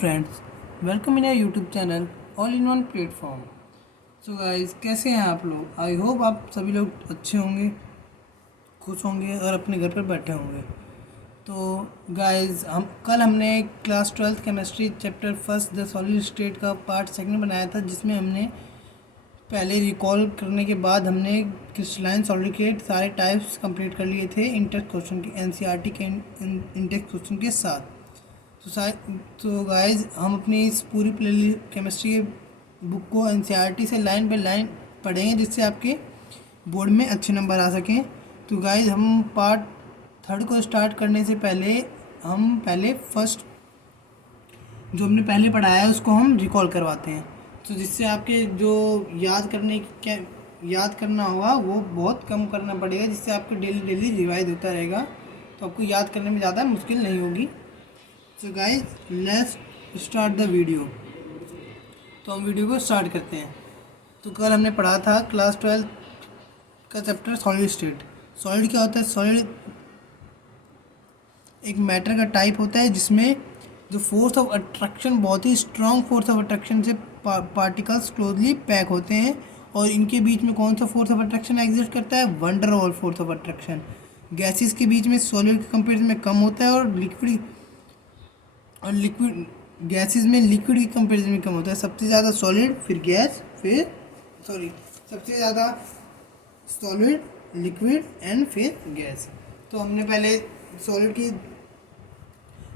Friends, welcome in YouTube channel all in one platform. So guys, कैसे हैं आप लोग? आई होप आप सभी लोग अच्छे होंगे, खुश होंगे और अपने घर पर बैठे होंगे। तो गाइस, हमने class 12th chemistry chapter first the solid state का पार्ट सेकंड बनाया था, जिसमें हमने पहले रिकॉल करने के बाद हमने क्रिस्टलाइन सॉलिड के सारे टाइप्स कंप्लीट कर लिए थे इंटेक्स क्वेश्चन के, एनसीईआरटी के इंटेक्स क्वेश्चन के साथ। तो गाइज, हम अपनी इस पूरी प्ले केमिस्ट्री बुक को एनसीईआरटी से लाइन बाय लाइन पढ़ेंगे, जिससे आपके बोर्ड में अच्छे नंबर आ सकें। तो गाइज, हम पार्ट थर्ड को स्टार्ट करने से पहले हम फर्स्ट जो हमने पहले पढ़ाया है उसको हम रिकॉल करवाते हैं, तो जिससे आपके जो याद करना होगा वो बहुत कम करना पड़ेगा, जिससे आपको डेली रिवाइज होता रहेगा, तो आपको याद करने में ज़्यादा मुश्किल नहीं होगी। So guys, let's start the video. तो हम वीडियो को स्टार्ट करते हैं। तो कल हमने पढ़ा था क्लास 12 का चैप्टर सॉलिड स्टेट। सॉलिड क्या होता है? सॉलिड एक मैटर का टाइप होता है जिसमें जो फोर्स ऑफ अट्रैक्शन, बहुत ही स्ट्रॉन्ग फोर्स ऑफ अट्रैक्शन से पार्टिकल्स क्लोजली पैक होते हैं, और इनके बीच में कौन सा फोर्स ऑफ अट्रैक्शन एग्जिस्ट करता है? Wonder wall force of attraction. Gases के बीच में सॉलिड के कंपेरिजन में कम होता है, और लिक्विड गैसेस में लिक्विड के कंपेरिजन में कम होता है। सबसे ज़्यादा सॉलिड, फिर गैस, सबसे ज़्यादा सॉलिड, लिक्विड एंड फिर गैस। तो हमने पहले सॉलिड की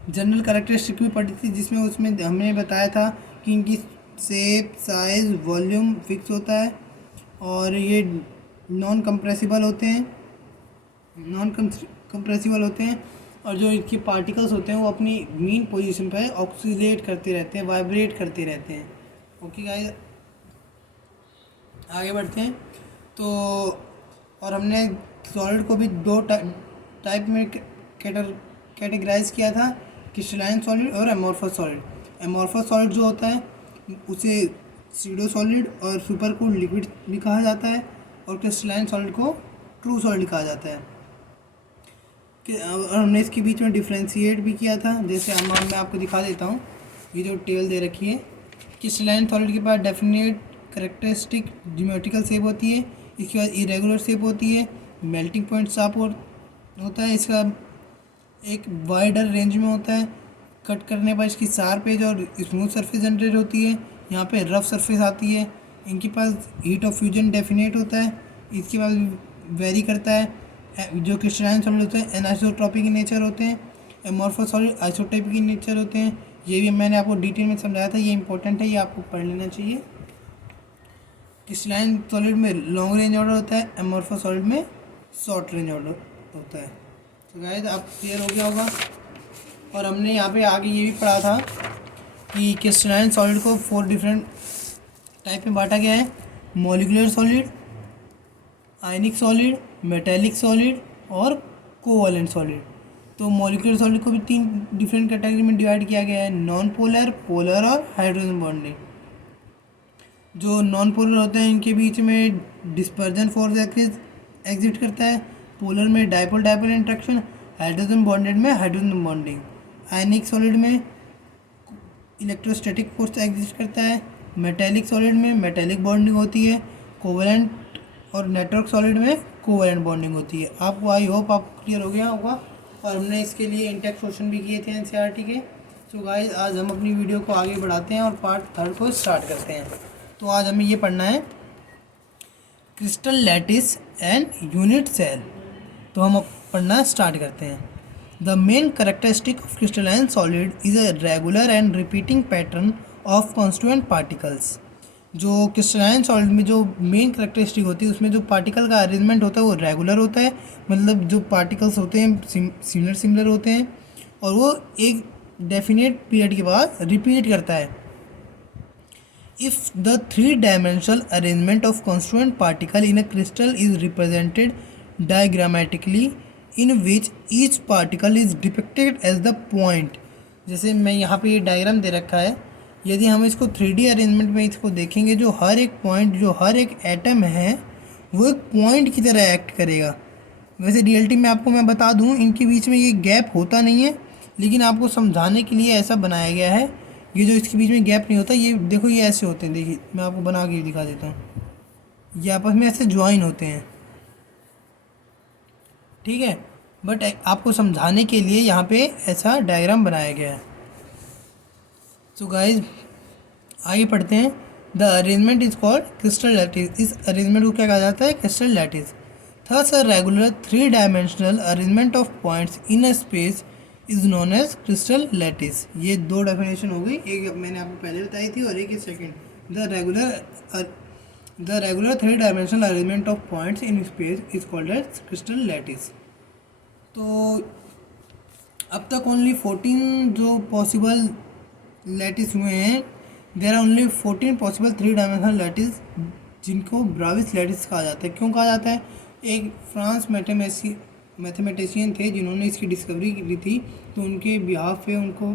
जनरल कैरेक्टरिस्टिक भी पढ़ी थी, उसमें हमने बताया था कि इनकी शेप, साइज, वॉल्यूम फिक्स होता है, और ये नॉन कंप्रेसिबल होते हैं, और जो इनके पार्टिकल्स होते हैं वो अपनी मीन पोजीशन पर ऑक्सीलेट करते रहते हैं, वाइब्रेट करते रहते हैं। ओके गाइस, आगे बढ़ते हैं। तो और हमने सॉलिड को भी दो टाइप में कैटेगराइज किया था, क्रिस्टलाइन सॉलिड और एमोर्फस सॉलिड। एमोर्फस सॉलिड जो होता है उसे सीडो सॉलिड और सुपर कूल्ड लिक्विड भी कहा जाता है, और क्रिस्टलाइन सॉलिड को ट्रू सॉलिड कहा जाता है। और हमने इसके बीच में डिफ्रेंशिएट भी किया था, जैसे मैं आपको दिखा देता हूँ। ये जो टेबल दे रखी है, क्रिस्टलाइन सॉलिड के पास डेफिनेट करेक्टरिस्टिक ज्योमेट्रिकल शेप होती है, इसके बाद इरेगुलर शेप होती है, मेल्टिंग पॉइंट शार्प होता है, इसका एक वाइडर रेंज में होता है, कट करने पर इसकी शार्प एज और स्मूथ सरफेस जनरेट होती है, यहाँ पे रफ सरफेस आती है। इनके पास हीट ऑफ फ्यूजन डेफिनेट होता है, इसके बाद वेरी करता है। जो क्रिस्टलाइन सॉलिड होते हैं एनिसोट्रॉपिक इन नेचर होते हैं, amorphous solid isotopic in nature होते हैं। ये भी मैंने आपको डिटेल में समझाया था, ये इंपॉर्टेंट है, ये आपको पढ़ लेना चाहिए। क्रिस्टलाइन सॉलिड में लॉन्ग रेंज ऑर्डर होता है, एमोर्फस सॉलिड में शॉर्ट रेंज ऑर्डर होता है। तो गाइस, आप क्लियर हो गया होगा। और हमने यहाँ पे आगे ये भी पढ़ा था कि क्रिस्टलाइन सॉलिड को 4 डिफरेंट टाइप में बांटा गया है: मॉलिक्यूलर सॉलिड, आयनिक सॉलिड, मेटेलिक सॉलिड और कोवैलेंट सॉलिड। तो मॉलिक्यूलर सॉलिड को भी 3 डिफरेंट कैटेगरी में डिवाइड किया गया है: नॉन पोलर, पोलर और हाइड्रोजन बॉन्डिंग। जो नॉन पोलर होते हैं इनके बीच में डिस्पर्जन फोर्स एग्जिस्ट करता है, पोलर में डाइपोल इंट्रैक्शन, हाइड्रोजन बॉन्डेड में हाइड्रोजन बॉन्डिंग। आयनिक सॉलिड में इलेक्ट्रोस्टैटिक फोर्स एग्जिस्ट करता है, मेटेलिक सॉलिड में मेटेलिक बॉन्डिंग होती है, कोवैलेंट और नेटवर्क सॉलिड में कोवैलेंट बॉन्डिंग होती है। आपको आई होप आपको क्लियर हो गया होगा। और हमने इसके लिए इंटेक्स क्वेश्चन भी किए थे एनसीईआरटी के। तो गाइस, आज हम अपनी वीडियो को आगे बढ़ाते हैं और पार्ट थर्ड को स्टार्ट करते हैं। तो आज हमें ये पढ़ना है crystal lattice and unit cell. तो हम अब पढ़ना स्टार्ट करते हैं। The main characteristic of crystalline solid is a regular and repeating pattern of constituent particles. जो क्रिस्टलाइन सॉलिड में जो मेन कैरेक्टरिस्टिक होती है, उसमें जो पार्टिकल का अरेंजमेंट होता है वो रेगुलर होता है, मतलब जो पार्टिकल्स होते हैं सिमिलर होते हैं, और वो एक डेफिनेट पीरियड के बाद रिपीट करता है। If the 3-dimensional arrangement of constituent particle in a crystal is represented diagrammatically, in which each particle is depicted as the point, जैसे मैं यहाँ पे ये डायग्राम दे रखा है, यदि हम इसको 3D अरेंजमेंट में इसको देखेंगे, जो हर एक पॉइंट, जो हर एक एटम है वो एक पॉइंट की तरह एक्ट करेगा। वैसे रियलिटी में आपको मैं बता दूँ, इनके बीच में ये गैप होता नहीं है, लेकिन आपको समझाने के लिए ऐसा बनाया गया है ये जो इसके बीच में गैप नहीं होता, ये देखो ये ऐसे होते हैं, देखिए मैं आपको बना के दिखा देता हूँ, ये आपस में ऐसे ज्वाइन होते हैं, ठीक है। बट आपको समझाने के लिए यहाँ पे ऐसा डायग्राम बनाया गया है। सो गाइज आगे पढ़ते हैं। The arrangement is called crystal lattice. इस अरेंजमेंट को क्या कहा जाता है? Crystal lattice. There's a regular 3 dimensional arrangement of points in a space is known as crystal lattice. ये दो डेफिनेशन हो गई, एक मैंने आपको पहले बताई थी और एक second. The regular 3 dimensional arrangement of points in space is called as crystal lattice. तो अब तक ओनली 14 जो पॉसिबल लैटिस हुए हैं, there are only 14 possible 3 dimensional lattice, जिनको ब्राविस लैटिस कहा जाता है। क्यों कहा जाता है? एक फ्रांस मैथमेटिशियन थे जिन्होंने इसकी डिस्कवरी की थी, तो उनके बिहाफ पे उनको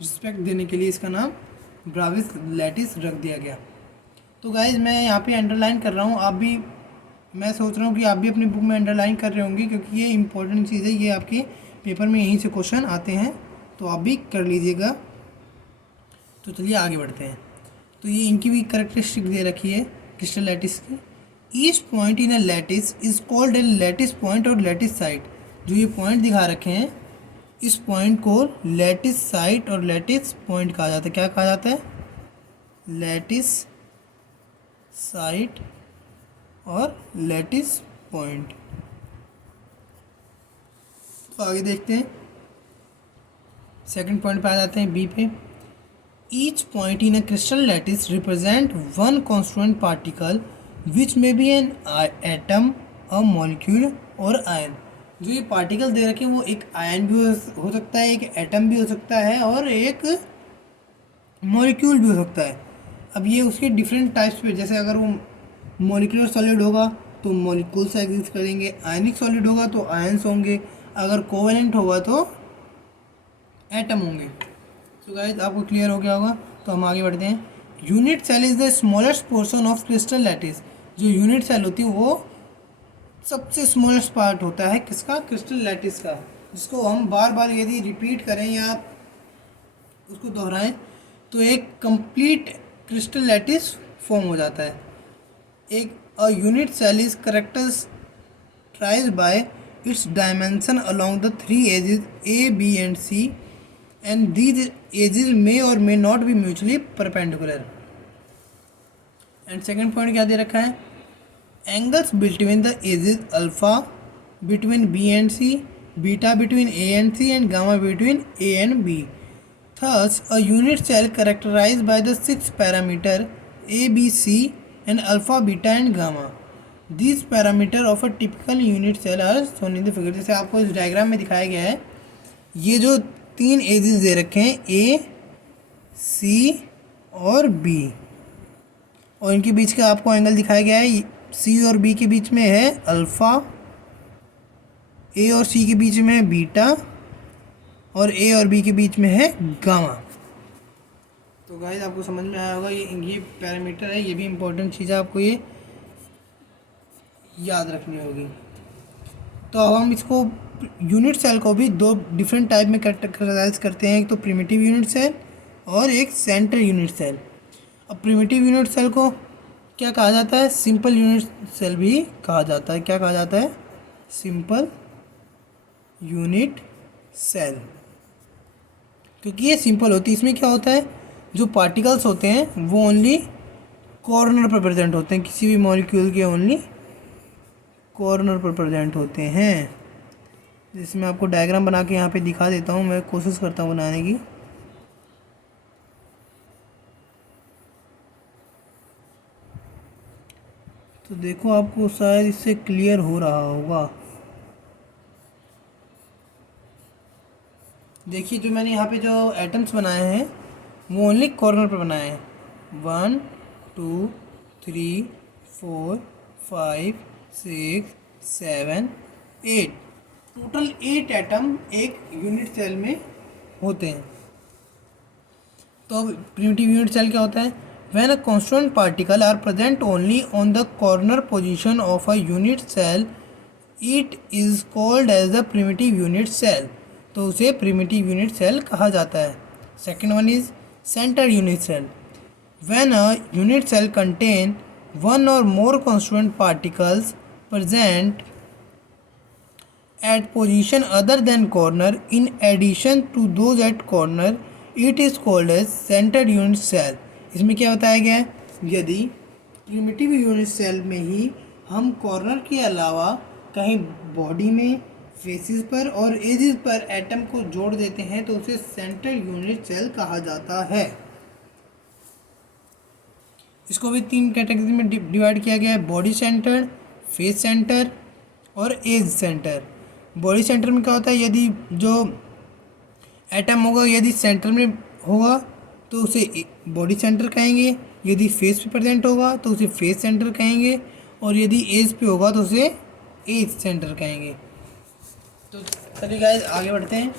रिस्पेक्ट देने के लिए इसका नाम ब्राविस लैटिस रख दिया गया। तो गाइज मैं यहाँ पे अंडरलाइन कर रहा हूँ, आप भी, मैं सोच रहा हूँ कि आप भी अपनी बुक में अंडरलाइन कर रहे होंगे, क्योंकि ये इंपॉर्टेंट चीज़ है, ये आपके पेपर में यहीं से क्वेश्चन आते हैं, तो आप भी कर लीजिएगा। तो चलिए आगे बढ़ते हैं। तो ये इनकी भी करेक्टरिस्टिक दे रखी है क्रिस्टल लैटिस की। Each point in a lattice is called a lattice point और लैटिस साइट। जो ये पॉइंट दिखा रखे हैं, इस पॉइंट को लैटिस साइट और लैटिस पॉइंट कहा जाता है। क्या कहा जाता है? लैटिस साइट और लैटिस पॉइंट। तो आगे देखते हैं, सेकंड पॉइंट पे आ जाते हैं, बी पे। Each point in a crystal lattice represent one constituent particle which may be an atom, a molecule और आयन। जो ये पार्टिकल दे रखे हैं वो एक आयन भी हो सकता है, एक एटम भी हो सकता है और एक मॉलिक्यूल भी हो सकता है। अब ये उसके डिफरेंट टाइप्स पे, जैसे अगर वो मॉलिक्यूलर सॉलिड होगा तो मॉलिक्यूल्स एग्जिस्ट करेंगे, आयनिक सॉलिड होगा तो आयंस होंगे, अगर कोवेलेंट होगा तो एटम होंगे। तो गाइस आपको क्लियर हो गया होगा, तो हम आगे बढ़ते हैं। Unit cell is the smallest portion of crystal lattice. जो यूनिट सेल होती है वो सबसे स्मॉलेस्ट पार्ट होता है किसका? क्रिस्टल लैटिस का, जिसको हम बार बार यदि रिपीट करें या उसको दोहराएं तो एक कंप्लीट क्रिस्टल लैटिस फॉर्म हो जाता है। एक a unit cell is characterized by its dimension along the 3 edges A, B and C, and these edges may or may not be mutually perpendicular. And second point क्या दे रखा है? Angles between the edges alpha between B and C, beta between A and C, and gamma between A and B. Thus, a unit cell characterized by the 6 parameter A, B, C, and alpha, beta, and gamma. These parameter of a typical unit cell are shown in the figure. जैसे आपको इस diagram में दिखाया गया है, ये जो 3 edges दे रखे हैं A, C और B, और इनके बीच का आपको एंगल दिखाया गया है। C और B के बीच में है अल्फ़ा, A और C के बीच में है बीटा, और A और B के बीच में है गामा। तो गाइस आपको समझ में आया होगा, ये पैरामीटर है, ये भी इम्पोर्टेंट चीज़ है, आपको ये याद रखनी होगी। तो अब हम इसको यूनिट सेल को भी दो डिफरेंट टाइप में कैटेगराइज करते हैं, एक तो प्रिमिटिव यूनिट सेल और एक सेंट्रल यूनिट सेल। अब प्रिमिटिव यूनिट सेल को क्या कहा जाता है? सिंपल यूनिट सेल भी कहा जाता है। क्या कहा जाता है? सिंपल यूनिट सेल, क्योंकि ये सिंपल होती है। इसमें क्या होता है, जो पार्टिकल्स होते हैं वो ओनली कॉर्नर पर प्रेजेंट होते हैं, किसी भी मॉलिक्यूल के ओनली कॉर्नर पर प्रेजेंट होते हैं। जैसे मैं आपको डायग्राम बना के यहाँ पे दिखा देता हूँ, मैं कोशिश करता हूँ बनाने की। तो देखो आपको शायद इससे क्लियर हो रहा होगा। देखिए जो मैंने यहाँ पे जो एटम्स बनाए हैं वो ओनली कॉर्नर पर बनाए हैं। 1 2 3 4 5 6 7 8, टोटल 8 एटम एक यूनिट सेल में होते हैं। तो अब प्रिमिटिव यूनिट सेल क्या होता है? When a constant particle are present only on the corner position of a unit cell, it is called as the primitive unit cell. तो उसे प्रिमिटिव यूनिट सेल कहा जाता है। Second one is Center unit cell. When a unit cell contain one or more constituent particles present at position other than corner in addition to those at corner, it is called as centered unit cell. इसमें क्या बताया गया है, यदि primitive unit cell में ही हम corner के अलावा कहीं बॉडी में, फेसिस पर और एजेस पर एटम को जोड़ देते हैं तो उसे सेंट्रल यूनिट सेल कहा जाता है। इसको भी 3 कैटेगरी में डिवाइड किया गया है, बॉडी सेंटर, फेस सेंटर और एज सेंटर। बॉडी सेंटर में क्या होता है, यदि जो एटम होगा यदि सेंटर में होगा तो उसे बॉडी सेंटर कहेंगे, यदि फेस पे प्रेजेंट होगा तो उसे फेस सेंटर कहेंगे और यदि एज पे होगा तो उसे एज सेंटर कहेंगे। तो चलिए गाइस आगे बढ़ते हैं।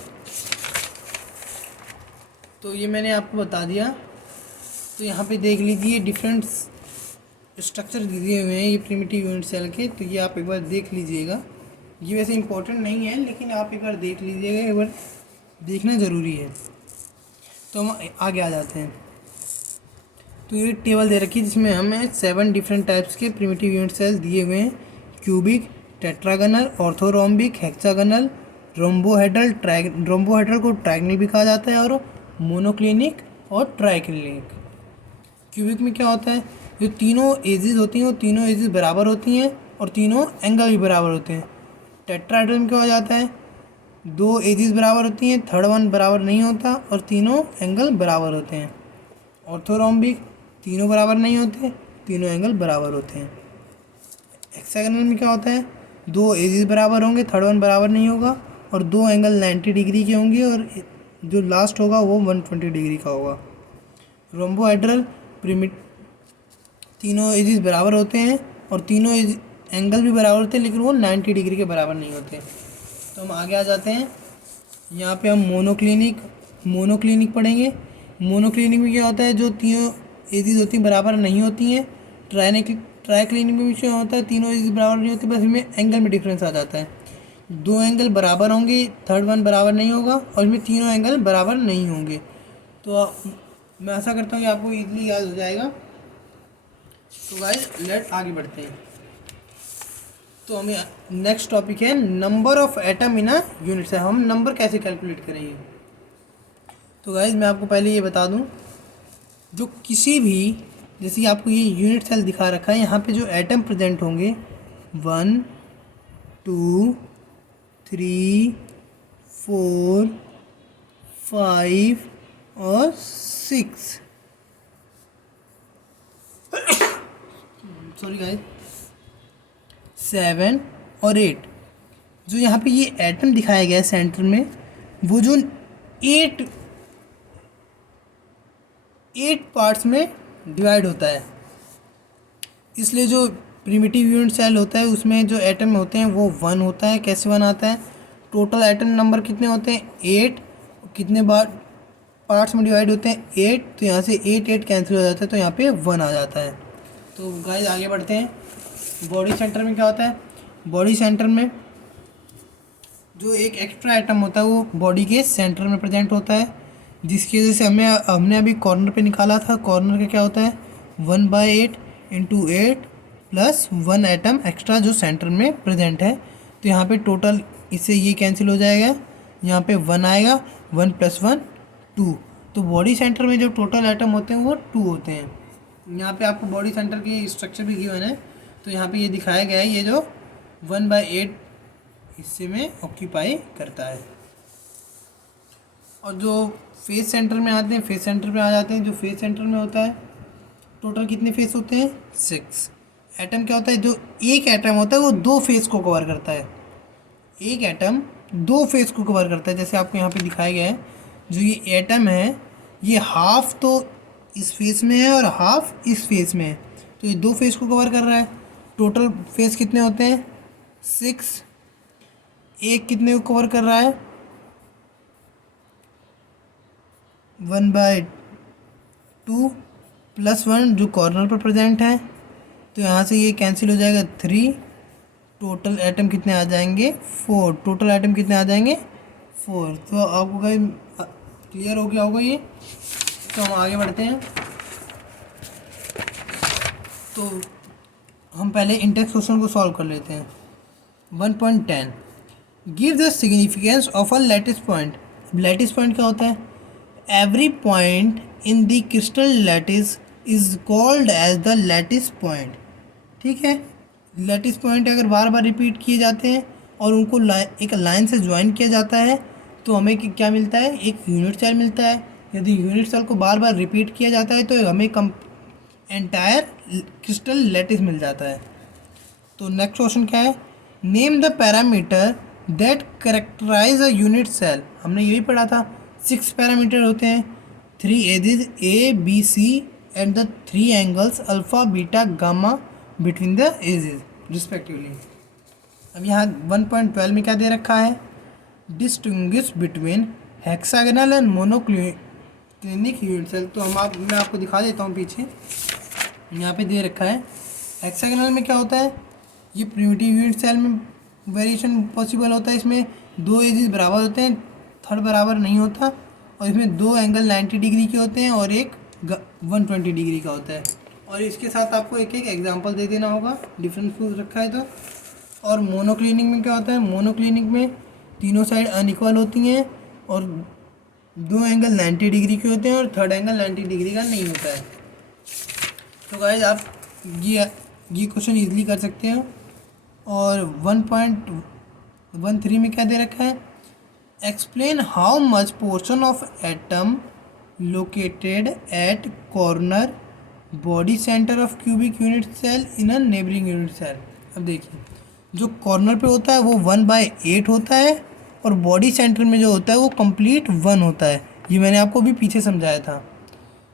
तो ये मैंने आपको बता दिया। तो यहाँ पे देख लीजिए डिफरेंट स्ट्रक्चर दिए हुए हैं ये प्रिमिटिव यूनिट सेल के, तो ये आप एक बार देख लीजिएगा। ये वैसे इंपॉर्टेंट नहीं है लेकिन आप एक बार देख लीजिएगा, एक बार देखना ज़रूरी है। तो हम आगे आ जाते हैं। तो ये टेबल दे रखी है जिसमें हमें 7 डिफरेंट टाइप्स के प्रिमिटिव यूनिट सेल दिए हुए हैं, cubic, tetragonal, orthorhombic, hexagonal, rhombohedral, rhombohedral को ट्रायगनल भी कहा जाता है, और मोनोक्लिनिक और ट्राइक्लिनिक। क्यूबिक में क्या होता है, जो तीनों एजेस होती हैं वो तीनों एजेस बराबर होती हैं और तीनों एंगल भी बराबर होते हैं। टेट्राहेड्रल में क्या हो जाता है, 2 एजेस बराबर होती हैं, थर्ड वन बराबर नहीं होता और तीनों एंगल बराबर होते हैं। ऑर्थोरोम्बिक, तीनों बराबर नहीं होते, तीनों एंगल बराबर होते हैं। हेक्सागोनल में क्या होता है, 2 एजेस बराबर होंगे, थर्ड वन बराबर नहीं होगा और 2 एंगल 90 डिग्री के होंगे और जो लास्ट होगा वो 120 डिग्री का होगा। रोम्बोहेड्रल तीनों एजेस बराबर होते हैं और तीनों एंगल भी बराबर होते हैं लेकिन वो 90 डिग्री के बराबर नहीं होते। तो हम आगे आ जाते हैं। यहाँ पे हम मोनोक्लिनिक पढ़ेंगे। मोनोक्लिनिक में क्या होता है, जो तीनों एजेस होती हैं बराबर नहीं होती हैं। ट्राइक्लिनिक में भी क्या होता है, तीनों एजेस बराबर नहीं होती, बस इसमें एंगल में डिफरेंस आ जाता है। 2 एंगल बराबर होंगे, थर्ड वन बराबर नहीं होगा और इसमें तीनों एंगल बराबर नहीं होंगे। तो मैं आशा करता हूँ कि आपको इजीली याद हो जाएगा। तो गाइस लेट आगे बढ़ते हैं। तो हमें नेक्स्ट टॉपिक है number of atom in a unit cell. हम नंबर कैसे कैलकुलेट करेंगे। तो गाइस मैं आपको पहले ये बता दूं, जो किसी भी, जैसे आपको ये यूनिट सेल दिखा रखा है, यहाँ पे जो एटम प्रेजेंट होंगे 1 2 3 4 5 और 6 सॉरी गाइस 7 और 8। जो यहाँ पे ये एटम दिखाया गया है सेंटर में, वो जो 8 पार्ट्स में डिवाइड होता है। इसलिए जो प्रिमिटिव यूनिट सेल होता है उसमें जो एटम होते हैं वो 1 होता है। कैसे 1 आता है, टोटल एटम नंबर कितने होते हैं 8, कितने बार पार्ट्स में डिवाइड होते हैं 8, तो यहाँ से 8 कैंसिल हो जाता है तो यहाँ पे 1 आ जाता है। तो गाइस आगे बढ़ते हैं। बॉडी सेंटर में क्या होता है, बॉडी सेंटर में जो एक एक्स्ट्रा एटम होता है वो बॉडी के सेंटर में प्रेजेंट होता है, जिसकी वजह से हमने अभी कॉर्नर पे निकाला था। कॉर्नर का क्या होता है 1/8 × 8 प्लस 1 एटम एक्स्ट्रा जो सेंटर में प्रेजेंट है। तो यहाँ पे टोटल इससे ये कैंसिल हो जाएगा, यहाँ पे 1 आएगा, 1 + 1 2। तो बॉडी सेंटर में जो टोटल एटम होते हैं वो 2 होते हैं। यहाँ पे आपको बॉडी सेंटर की स्ट्रक्चर भी गिवन है, तो यहाँ पे ये दिखाया गया है, ये जो 1/8 हिस्से में ऑक्यूपाई करता है। और जो फेस सेंटर में आते हैं, फेस सेंटर पे आ जाते हैं। जो फेस सेंटर में होता है टोटल कितने फेस होते हैं 6। एटम क्या होता है, जो एक एटम होता है वो 2 फेस को कवर करता है। एक एटम 2 फेस को कवर करता है। जैसे आपको यहाँ पे दिखाया गया है, जो ये एटम है ये हाफ तो इस फेस में है और हाफ इस फेस में है, तो ये 2 फेस को कवर कर रहा है। टोटल फेस कितने होते हैं 6। एक कितने को कवर कर रहा है 1/2 + 1 जो कॉर्नर पर प्रेजेंट है, तो यहाँ से ये कैंसिल हो जाएगा 3। टोटल एटम कितने आ जाएंगे 4। टोटल एटम कितने आ जाएंगे 4। तो आपको कहीं क्लियर हो गया होगा ये। तो हम आगे बढ़ते हैं। तो हम पहले इंडेक्स क्वेश्चन को सॉल्व कर लेते हैं। 1.10 give the significance of a lattice point. Lattice point क्या होता है? Every point in the crystal lattice is called as the lattice point. ठीक है, लैटिस पॉइंट अगर बार बार रिपीट किए जाते हैं और उनको एक लाइन से ज्वाइन किया जाता है तो हमें क्या मिलता है? एक यूनिट सेल मिलता है। यदि यूनिट सेल को बार बार रिपीट किया जाता है तो हमें एंटायर क्रिस्टल लैटिस मिल जाता है। तो नेक्स्ट क्वेश्चन क्या है? Name the parameter that characterize a unit cell. हमने यही पढ़ा था, 6 पैरामीटर होते हैं, 3 edges A B C and the 3 angles alpha beta gamma between the edges respectively. अब यहाँ 1.12 में क्या दे रखा है? Distinguish between hexagonal and monoclinic unit cell. तो मैं आपको दिखा देता हूँ पीछे, यहाँ पे दे रखा है। हेक्सागोनल में क्या होता है? ये प्रिमिटिव यूनिट सेल में वेरिएशन पॉसिबल होता है। इसमें 2 एजेस बराबर होते हैं, थर्ड बराबर नहीं होता, और इसमें 2 एंगल 90 डिग्री के होते हैं और एक 120 डिग्री का होता है। और इसके साथ आपको एक एक एग्जांपल दे देना होगा, डिफरेंस प्रूफ रखा है तो। और मोनोक्लिनिक में क्या होता है? मोनोक्लिनिक में तीनों साइड अनइक्वल होती हैं और 2 एंगल 90 डिग्री के होते हैं और थर्ड एंगल 90 डिग्री का नहीं होता है। तो गाइस आप ये क्वेश्चन इजीली कर सकते हो। और 1.13 में क्या दे रखा है? Explain how much portion of atom located at corner body center of cubic unit cell in a neighboring unit cell. अब देखिए, जो कॉर्नर पे होता है वो 1/8 होता है और बॉडी सेंटर में जो होता है वो कंप्लीट 1 होता है। ये मैंने आपको भी पीछे समझाया था।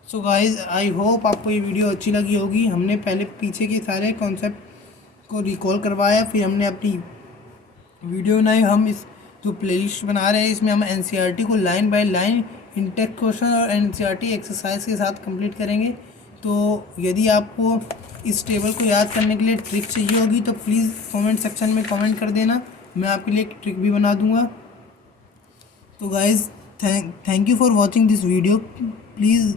सो गाइज आई होप आपको ये वीडियो अच्छी लगी होगी। हमने पहले पीछे के सारे कॉन्सेप्ट को रिकॉल करवाया, फिर हमने अपनी वीडियो बनाई। हम इस जो प्लेलिस्ट बना रहे हैं इसमें हम एनसीईआरटी को line by line Intex question और एनसीईआरटी एक्सरसाइज के साथ कंप्लीट करेंगे। तो यदि आपको इस टेबल को याद करने के लिए ट्रिक चाहिए होगी तो प्लीज़ कमेंट सेक्शन में कमेंट कर देना, मैं आपके लिए एक ट्रिक भी बना दूंगा। तो guys thank you for watching this video. Please